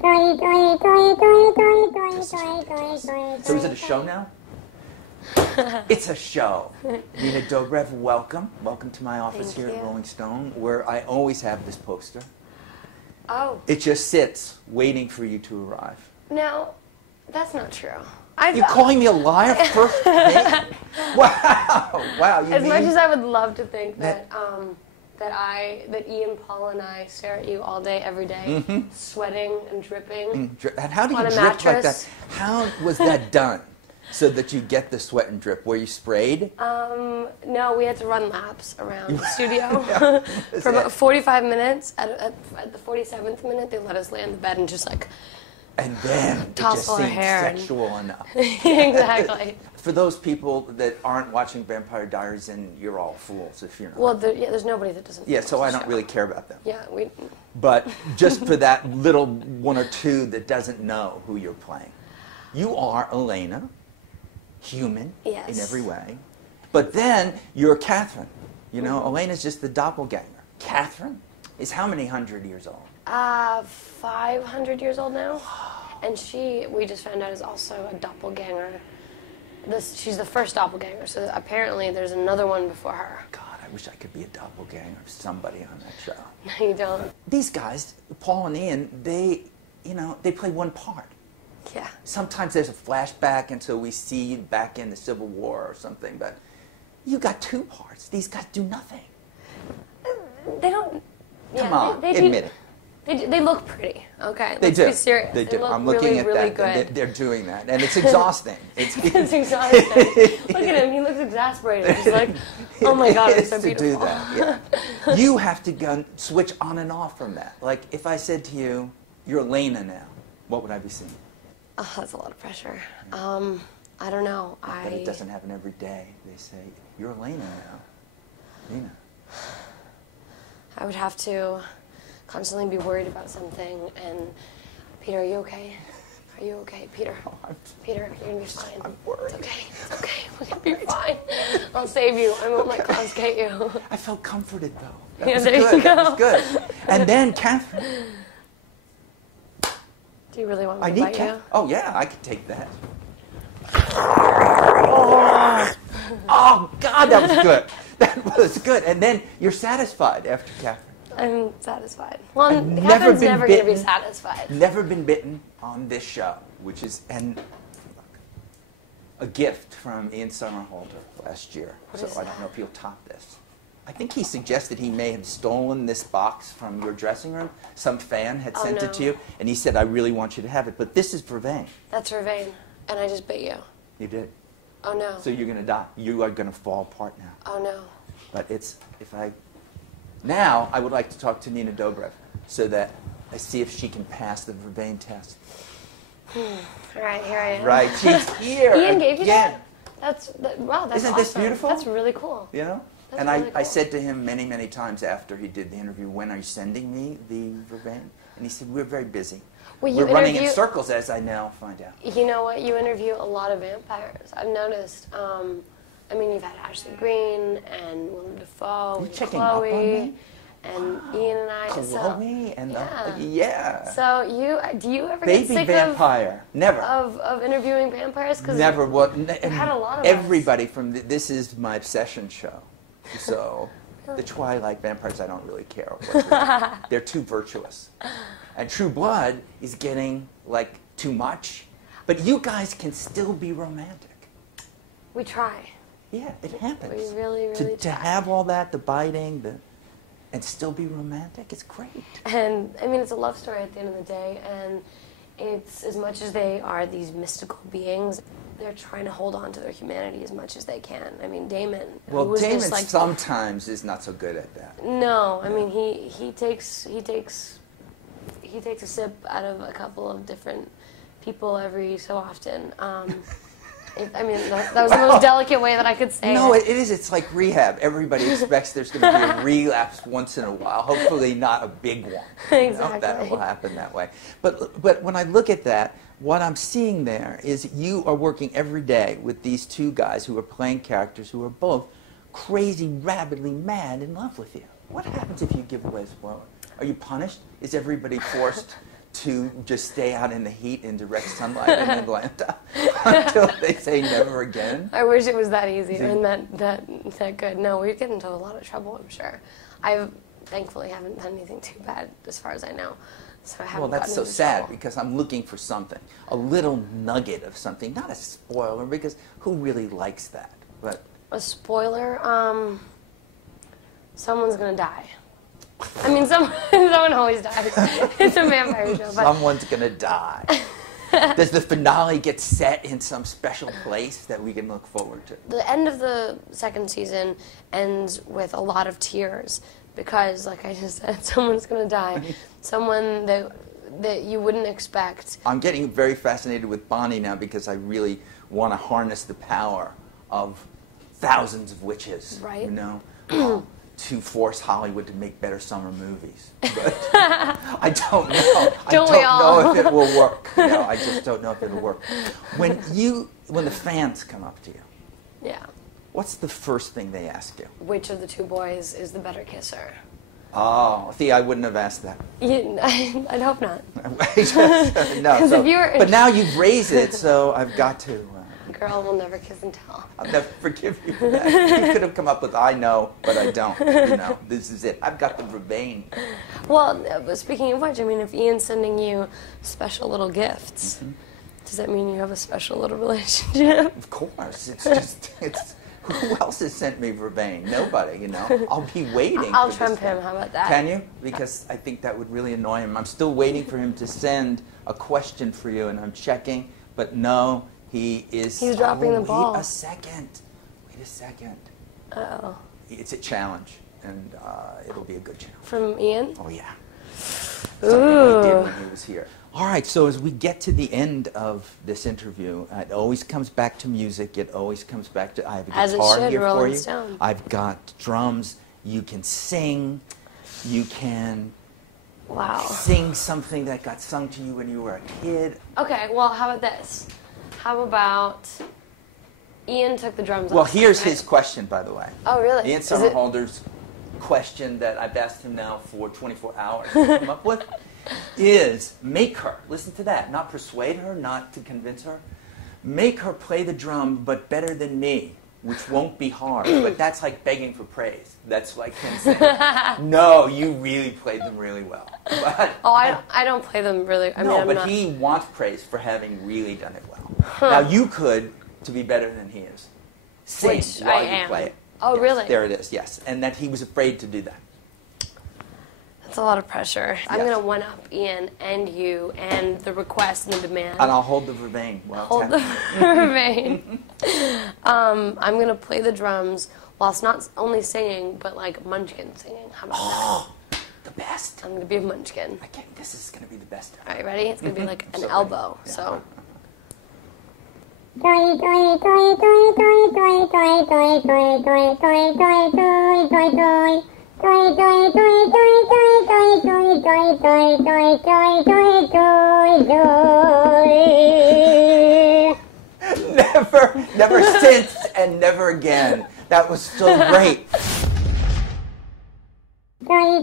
So is it a show now? It's a show. Nina Dobrev, welcome. Welcome to my office here at Rolling Stone, where I always have this poster. Oh. It just sits, waiting for you to arrive. No, that's not true. You're calling me a liar first thing? Wow, wow. As much as I would love to think that that Ian, Paul, and I stare at you all day, every day, sweating and dripping. And how do you on a drip mattress. like that? How was that done? So that you get the sweat and drip. Were you sprayed? No, we had to run laps around the studio for about 45 minutes. At the 47th minute, they let us lay on the bed and just like... And then it just seemed sexual enough. Exactly. For those people that aren't watching Vampire Diaries, and you're all fools if you're not. Well, there's nobody that doesn't. Yeah, so I don't really care about them. Yeah, we... But just for that little one or two that doesn't know who you're playing. You are Elena, human in every way. But then you're Katherine. You know, Elena's just the doppelganger. Katherine is how many hundred years old? 500 years old now. And we just found out, is also a doppelganger. She's the first doppelganger, so apparently there's another one before her. God, I wish I could be a doppelganger of somebody on that show. No, you don't. These guys, Paul and Ian, they play one part. Yeah. Sometimes there's a flashback, and so we see back in the Civil War or something, but you got two parts. These guys do nothing. They don't... Come on, admit it. They look pretty, okay? They do. Let's be serious. They do. Look I'm looking really, at really that. good. They're doing that, and it's exhausting. It's exhausting. Look at him. He looks exasperated. He's like, oh my God, I'm so beautiful. To do that, yeah. You have to switch on and off from that. Like, if I said to you, you're Elena now, what would I be seeing? Oh, that's a lot of pressure. I don't know. But it doesn't happen every day. They say, you're Elena now. Nina. I would have to constantly be worried about something, and Peter, are you okay? Are you okay, Peter? Peter, you're gonna be fine. I'm worried. It's okay. It's okay. We're gonna be fine. I'll save you. I won't let claws get you. I felt comforted though. That was good. That was good. And then Katherine. Do you really want me to bite you? Oh yeah, I could take that. Oh God, that was good. That was good. And then you're satisfied after Katherine. I'm satisfied. Well, Katherine's never going to be satisfied. Never been bitten on this show, which is a gift from Ian Somerhalder last year. So I don't know if you'll top this. I think he suggested he may have stolen this box from your dressing room. Some fan had sent it to you, and he said, I really want you to have it. But this is Vervain. That's Vervain, and I just bit you. You did. Oh, no. So you're going to die. You are going to fall apart now. Oh, no. But now I would like to talk to Nina Dobrev so that I see if she can pass the Vervain test. All right, here I am. Right, she's here. Ian gave you that? Wow, that's Isn't awesome. this beautiful? That's really cool. You know? That's and really cool. I said to him many, many times after he did the interview, when are you sending me the Vervain? And he said, we're very busy. Well, we're running in circles, as I now find out. You know what? You interview a lot of vampires. I've noticed. I mean, you've had Ashley Greene and Willem Dafoe and Chloe and Ian and I. Chloe and yeah. So do you ever Baby get sick vampire? Never. Of interviewing vampires? Cause never. Well, you've had a lot of everybody from this is my obsession show. So the Twilight vampires, I don't really care what they're too virtuous. And True Blood is getting like too much. But you guys can still be romantic. We try. Yeah, it happens. We really, really to have all that, the biting, and still be romantic, it's great. And I mean, it's a love story at the end of the day, and it's as much as they are these mystical beings, they're trying to hold on to their humanity as much as they can. I mean, Damon. Well, Damon sometimes is not so good at that. No, I mean he takes a sip out of a couple of different people every so often. I mean, that was the most delicate way that I could say it. No, it is. It's like rehab. Everybody expects there's going to be a relapse once in a while. Hopefully not a big one. Exactly. That will happen that way. But when I look at that, what I'm seeing there is you are working every day with these two guys who are playing characters who are both crazy, rabidly mad in love with you. What happens if you give away spoiler? Are you punished? Is everybody forced to just stay out in the heat in direct sunlight in Atlanta until they say never again? I wish it was that easy and that good. No, we'd get into a lot of trouble, I'm sure. I thankfully haven't done anything too bad as far as I know. So I haven't. Well, that's so sad because I'm looking for something, a little nugget of something, not a spoiler, because who really likes that? But a spoiler, someone's gonna die. I mean, someone always dies. It's a vampire show. But someone's gonna die. Does the finale get set in some special place that we can look forward to? The end of the second season ends with a lot of tears because, like I just said, someone's gonna die. Someone that you wouldn't expect. I'm getting very fascinated with Bonnie now because I really want to harness the power of thousands of witches, right? You know, to force Hollywood to make better summer movies. But I don't know. I don't know if it will work. You know, I just don't know if it'll work. When the fans come up to you, yeah, what's the first thing they ask you? Which of the two boys is the better kisser? Oh, see, I wouldn't have asked that. I'd hope not. No, but now you've raised it, so I've got to. Girl will never kiss and tell. I'll never forgive you for that. You could have come up with, I know, but I don't. You know, this is it. I've got the verbatim. Well, speaking of which, I mean, if Ian's sending you special little gifts, does that mean you have a special little relationship? Of course. Who else has sent me verbatim? Nobody, you know. I'll be waiting. I'll trump him. How about that? Can you? Because I think that would really annoy him. I'm still waiting for him to send a question for you, and I'm checking, but no. He's dropping the ball. Wait a second. Uh-oh. It's a challenge, and it'll be a good challenge. From Ian? Oh, yeah. Something he did when he was here. All right, so as we get to the end of this interview, it always comes back to music. It always comes back to, I have a guitar here for you. Stone. I've got drums. You can sing. You can sing something that got sung to you when you were a kid. Okay, well, how about this? How about Ian took the drums off? Well, here's his question, by the way. Oh, really? Ian Somerhalder's question that I've asked him now for 24 hours to come up with is make her, listen to that, not persuade her, not to convince her, make her play the drum, but better than me, which won't be hard. But that's like begging for praise. That's like him saying, no, you really played them really well. But, I don't play them really. He wants praise for having really done it well. Now, you could, to be better than he is, sing while you play it. Oh, yes, really? There it is, yes. And that he was afraid to do that. That's a lot of pressure. Yes. I'm going to one-up Ian and you and the request and the demand. And I'll hold the verbatim. Hold the verbatim. I'm going to play the drums whilst not only singing, but like munchkin singing. How about that? The best. I'm going to be a munchkin. This is going to be the best. All right, ready? It's going to be like an elbow. Yeah. So. Never since and never again. That was so great. Never